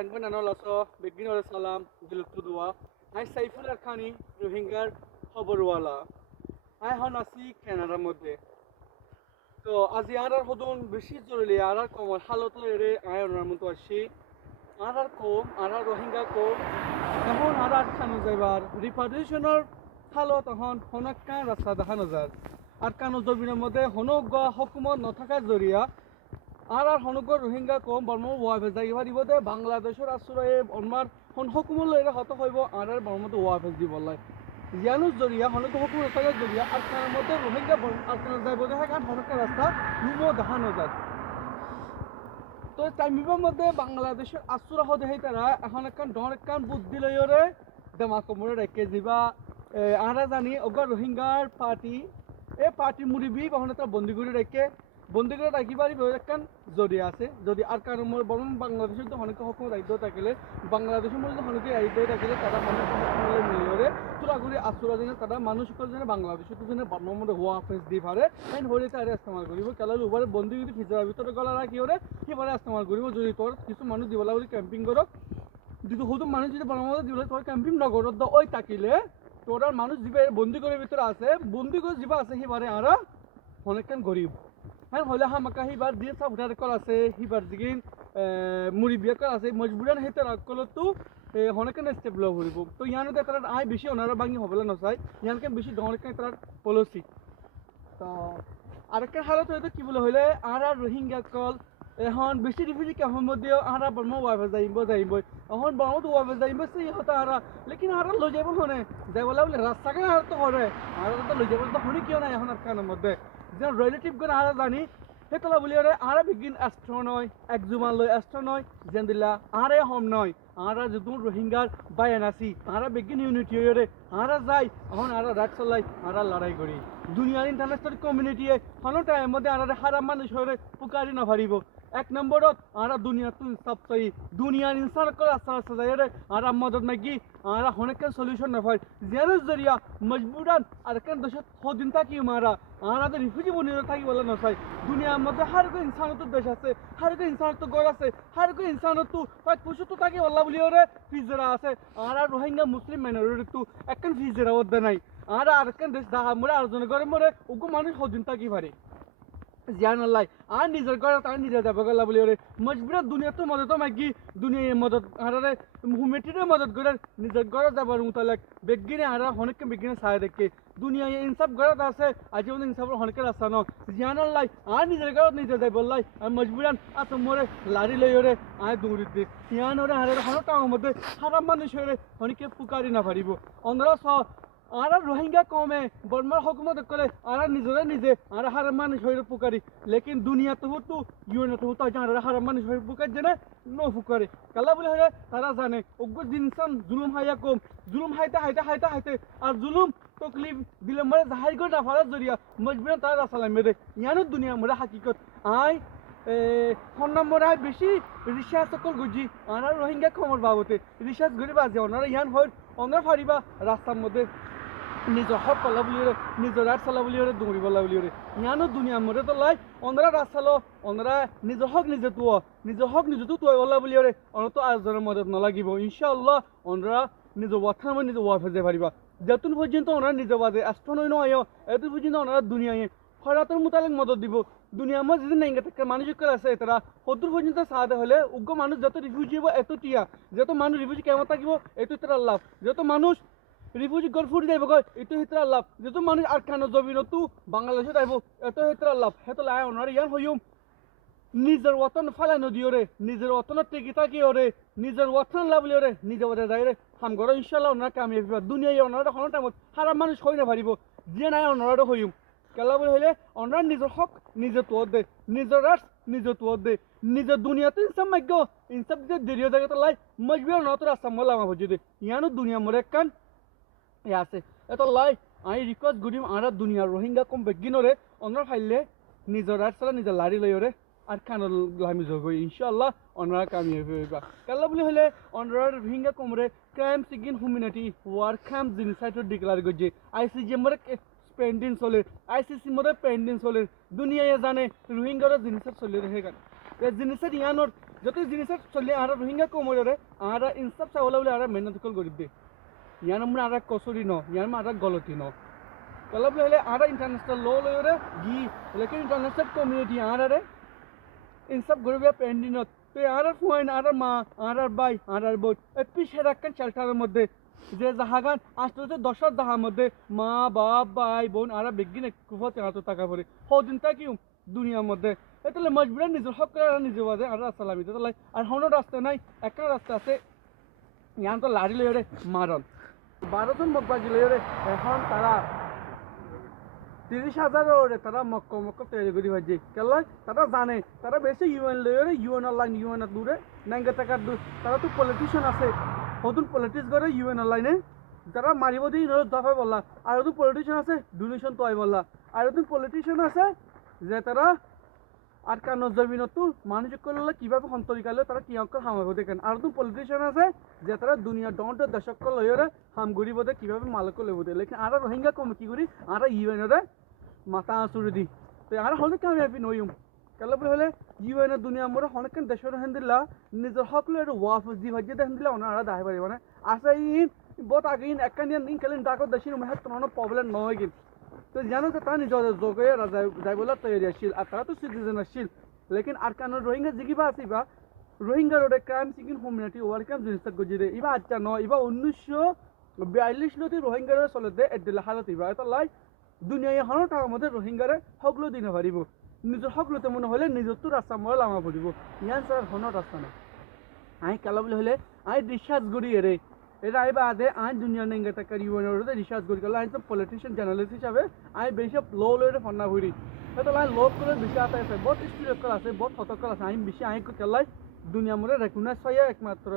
Ranban Anolaso, beginner salam, Dilutudua. I Saiful Arkhani, Rohingya Hoborwala. I Honasi, Canada Mode. So, as the other Hodun, Bishis Zuriara, Kom, Halotore, Iron Ramutoshi, Ara Kom, Ara Rohingya Kom, Nahon Ara Kanazavar, Reproducer, Halotahon, Honaka, Rasada Hanazar. Arkano Zobina Mode, Honoga, Hokumo, Notaka Zoria. আর হনগর রোহিঙ্গা কম বর্ম ওয়াফেজ যাই পারিবদে বাংলাদেশের আশ্রয়ে অনমার হন হুকুমল এর হত হইব আর বর্মতে ওয়াফেজ দি বললাই জানুস জরিয়া হনক হুকুম রাস্তা জরিয়া আর কার মতে রোহিঙ্গা আর কার যাইবদে কান হনক রাস্তা লুমো দেখানো যায় তো টাইমিবার মধ্যে বাংলাদেশের আশ্রয় হতে হয় তারা এখন একখান ডর একখান বুদ্ধি লইরে দেমা কমরে রেখে দিবা আমরা জানি ওগা রোহিঙ্গার পার্টি এই পার্টি মুড়িবি বহনে তারা বন্দি করে রেখে বন্দি করে রাখিবারই একখান জড়িয়ে আছে যদি আর কারণ বরং বাংলাদেশের তো অনেক হকুম দায়িত্ব থাকলে বাংলাদেশের মধ্যে অনেকে দায়িত্ব থাকলে তারা মানুষ মিলিয়ে তোরা করে আশ্রয় দিনে তারা মানুষ যেন বাংলাদেশের তো যেন মধ্যে হওয়া ফেস দিয়ে পারে এন হলে তারা ইস্তেমাল করিব কেলা উবারে বন্দি যদি ফিজার ভিতরে গলা রাখি ওরে সিবারে ইস্তেমাল করিব যদি তোর কিছু মানুষ দিবলা বলি ক্যাম্পিং করক যদি হতো মানুষ যদি বাংলাদেশ দিবলে তোর ক্যাম্পিং নগরত ওই তাকিলে তোরা মানুষ দিবে বন্দি করে ভিতরে আছে বন্দি করে যাবা আছে সিবারে আরা অনেকখান গরিব হ্যাঁ হলে হামাকা হিবার দিয়ে সব উঠার কল আছে হিবার দিগিন মুড়ি বিয়ে কল আছে মজবুরান হেতে রাখলো তো অনেকখান স্টেবল হইব তো ইয়ানো তারা আয় বেশি ওনারা ভাঙি হবলে নচাই ইয়ানকে বেশি অনেকখান তার পলিসি তো আরেকটা হালত হয়তো কি বলে হইলে আর রোহিঙ্গা কল এখন বেশি রিফিউজি ক্যাম্পের মধ্যেও আরা বর্মা ওয়াইফে যাইব এখন বর্মা তো ওয়াইফে যাইব সেই হতা আরা লেকিন আরা লই যাইব হনে যাই বলে রাস্তাকে আর তো করে আর তো লই যাইব তো হনি কিয় নাই এখন আর কানের মধ্যে যে রিলেটিভ করে আরা জানি হেতলা বলি আরা বিগিন অ্যাস্ট্রো নয় একজুমান লই অ্যাস্ট্রো নয় জেন্দিলা আরে হম নয় আরা যেহেতু রোহিঙ্গার বায়ান আছি আরা বিগিন ইউনিটি হয়ে আরা যাই এখন আরা রাত চলাই আরা লড়াই করি দুনিয়ার ইন্টারন্যাশনাল কমিউনিটি হনো টাইমের মধ্যে আরা হারাম মানুষ হয়ে পুকারি না পারিব এক নম্বরত আরা দুনিয়া তুই সব চাই দুনিয়ার ইনসান করে আস্তে আস্তে যাই রে আরা মদত নাকি আরা অনেকখান সলিউশন না পাই জেরুস জরিয়া মজবুরান আর কেন দেশত হদিন থাকি মারা আরা তো রিফিউজি বনিয়ে থাকি বলে না চাই দুনিয়ার মধ্যে হার কো ইনসানত দেশ আছে হার কো ইনসানত গড় আছে হার কো ইনসানত পাঁচ পুষু তো থাকি আল্লাহ বলি ওরে ফিজরা আছে আরা রোহিঙ্গা মুসলিম মাইনরিটি তো একখান ফিজরা ওদে নাই আরা আর কেন দেশ দাহা মরে আলোচনা করে মরে ওগো মানুষ হদিন থাকি পারে জিয়ান আল্লাহ আর নিজের ঘরে তার নিজের যাবে গলা বলি ওরে মজবুরা দুনিয়া তো মদত মাগি দুনিয়া মদত আরে হুমেটিরে মদত করে নিজের ঘরে যাবার মুতালেক বেগিনে আর অনেককে বেগিনে সায় দেখে দুনিয়া ইনসাফ ঘরত আছে আজীবন ইনসাফের অনেকের আশা ন জিয়ান আল্লাহ আর নিজের ঘরত নিজে যাই বললাই আর মজবুরান আর তোমরে লারি লই ওরে আয় দৌড়ি দে জিয়ান ওরে হারে হনটার মধ্যে হারাম মানুষ হয়ে অনেকে পুকারি না পারিব অন্যরা আর রোহিঙ্গা কমে বর্মার হুকুমত করে আর নিজরে নিজে আর হারাম মানুষ হয়ে পুকারি লেকিন দুনিয়া তো হতো ইউনে তো হতো আর হারাম মানুষ হয়ে পুকার জানে নো পুকারে কালা বলে হলে তারা জানে ওগো জিনসান জুলুম হাইয়া কম জুলুম হাইতে আর জুলুম তকলিফ বিলম্বরে জাহির করে রাফার জরিয়া মজবুরান তারা সালাম মেরে ইয়ানো দুনিয়া মরে হাকিকত আয় ফোন নম্বর আয় বেশি রিসার্চ সকল গুজি আর রোহিঙ্গা খবর বাবতে রিসার্চ করে বাজে ওনারা ইয়ান হয় ওনারা ফারিবা রাস্তার মধ্যে নিজের হক পাল্লা বলি নিজের রাত চালা বলি দৌড়ি পাল্লা বলি ইয়ানো দুনিয়ার মধ্যে তো লাই ওনারা রাত চালো ওনারা নিজের হক নিজে তো তুই বলা বলি ওনার তো আজনের মদত নালাগিব ইনশাআল্লাহ ওনারা নিজের ওয়াথার মধ্যে নিজের ওয়াফে যে পারিবা যতক্ষণ পর্যন্ত ওনারা নিজে বাজে অ্যাস্ট্রো নয় এত পর্যন্ত ওনারা দুনিয়ায় খরাতের মোতালেক মদত দিব দুনিয়ার মধ্যে যদি নাই থাকে মানুষ আছে তারা সত্তর পর্যন্ত সাহায্য হলে উগ্র মানুষ যত রিফিউজি হব এত টিয়া যত মানুষ রিফিউজি কেমন থাকিব এত তারা লাভ যত মানুষ রিফিউজি গড় ফুটি যাইব গয় এত হিতরা লাভ যত মানুষ আর খানো জমিনতো বাংলাদেশত আইব এত হিতরা লাভ হেতো লাই ওনার ইয়ান হইম নিজের ওতন ফালাই নদী ওরে নিজের ওতনত টেকি থাকি ওরে নিজের ওতন লাভ ওরে নিজে ওরে যাই রে হাম ঘর ইনশাল্লাহ ওনারা কামিয়ে ফিরবা দুনিয়ায় ওনারা কোনো টাইমত হারাম মানুষ হই না পারিব যে নাই ওনারা হইম কেলা বলে হইলে ওনারা নিজের হক নিজে তোর দে নিজের রাস নিজে তোর দে নিজের দুনিয়াতে ইনসাম মাগ্য ইনসাম যে দেরিও জায়গাতে লাই মজবির নত রাস্তা মোলা আমার বুঝি দে ইয়ানো দুনিয়া মরে কান আছে এত লাই আমি রিকোয়েস্ট করিম আর দুনিয়ার রোহিঙ্গা কম বেগিনরে ওনারা ফাইলে নিজের রাত চালা নিজের লারি লই ওরে আর খানোর লামি যোগ ইনশাআল্লাহ ওনারা কামিয়ে ফিরবা কেলা বলে হলে ওনারা রোহিঙ্গা কমরে ক্রাইম সিগিন হিউম্যানিটি ওয়ার ক্রাইম জিনিসাইটর ডিক্লার করছে আইসিজি মরে পেন্ডিং চলে আইসিসি মধ্যে পেন্ডিং চলে দুনিয়ায় জানে রোহিঙ্গার জিনিস চলে রেখে এই জিনিসের ইয়ানোর যত জিনিস চলে আর রোহিঙ্গা কমরে আর ইনসাফ চাওলা বলে আর মেহনত কল গরিব দে ইয়ার মানে আর কসুরি ন ইয়ার মানে আর গলতি ন কলা বলে আর ইন্টারন্যাশনাল ল লয়রে গি লেকিন ইন্টারন্যাশনাল কমিউনিটি আর ইনসাফ গরিবে পেন্ডিনত তো আর ফুয়াইন আর মা আর ভাই আর বোন পিছিয়ে রাখেন শেল্টারের মধ্যে যে জাহাগান আসলে 10 জাহার মধ্যে মা বাপ ভাই বোন আর বেগিন কুফতে এত টাকা পড়ে হদিন তা কি দুনিয়ার মধ্যে তাহলে মজবুরা নিজের হক করে নিজে বাদে আর রাস্তা লাভি তাহলে আর হনো রাস্তা নাই একটা রাস্তা আছে ইয়ান তো লাড়ি লইরে মারন 12 জন মকবাজি লইরে এখন তারা 30,000 ওরে তারা মক্কা তৈরি করি ভাজি কেলা তারা জানে তারা বেশি ইউএন লইরে ইউএন অনলাইন ইউএন দূরে নাঙ্গা টাকা তারা তো পলিটিশিয়ান আছে নতুন পলিটিক্স করে ইউএন অনলাইনে যারা মারিব দিই দফায় বললা আর নতুন পলিটিশিয়ান আছে ডোনেশন তো আই বললা আর নতুন পলিটিশিয়ান আছে যে তারা আর কান জমিনতো মানুষ করলে কিভাবে সন্তরিকালে তারা কি অঙ্ক হামাব দেখেন আর নতুন পলিটিশিয়ান আছে যে তারা দুনিয়া ডন্ট দশক লইরে হাম গরিব দে কিভাবে মালক লেব দে লেকিন আর রোহিঙ্গা কম কি করি আর ইউএন রে মাথা আসুরি দি তো আর হলে কামিয়াবি নইম কেলা বলে হলে ইউএন দুনিয়া মোর অনেকক্ষণ দেশের হেন্দিল্লা নিজের হক লইরে ওয়াফ জি ভাজি দেন দিলা ওনারা দায় পারি মানে আসা ইন বহুত আগে ইন একখান দিন কেলেন ডাকো দেশের মধ্যে কোনো প্রবলেম নয় কিন্তু তো জানো যে তারা নিজের যোগে যাই বলে তৈরি আসছিল আর তারা তো সিটিজেন আসছিল লেকিন আর কারণ রোহিঙ্গা জিগিবা আসিবা রোহিঙ্গা রোডে ক্রাইম সিকিং হোমিউনিটি ওয়ার ক্যাম্প জিনিস গজিরে ইবা আচ্ছা নয় ইবা 1942 লতি রোহিঙ্গারে চলে দে এদিলা হালত ইবা এটা লাই দুনিয়া এখনো টাকার মধ্যে রোহিঙ্গারে হকলো দিনে পারিব নিজের হকলোতে মনে হলে নিজের তো রাস্তা মরে লামা পড়িব ইয়ান স্যার হনো রাস্তা না আই কালা বলে হলে আই রিসার্চ করি এরে এটা আইবা আদে আই দুনিয়া নেঙ্গা টাকার ইউএনওর রিসার্চ করি কালা আই তো পলিটিশিয়ান জার্নালিস্ট হিসাবে আই বেশি ল লইরে ফন্না হইরি এটা লাই ল করে বেশি আতা আছে বহুত স্টুডেন্ট আছে বহুত ফটোকল আছে আই বেশি আই কো কেলাই দুনিয়া মরে রেকগনাইজ পাইয়া একমাত্র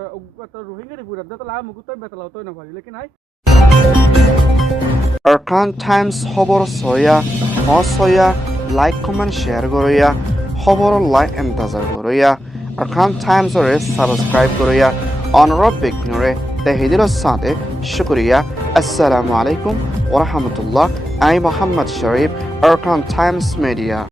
রোহিঙ্গা রিপুরা দত লাই মুকুত বেতলাও তো না পারি লেকিন আই Arkan Times খবর soya soya like comment share করিয়া খবর লাইক এন্টাজার করিয়া Arkan Times রে সাবস্ক্রাইব করিয়া অনুরোধ বিঘ্নরে তেহিদির সাথে শুকরিয়া আসসালামু আলাইকুম ওয়া রাহমাতুল্লাহ I Mohammad Sharif Arkan Times media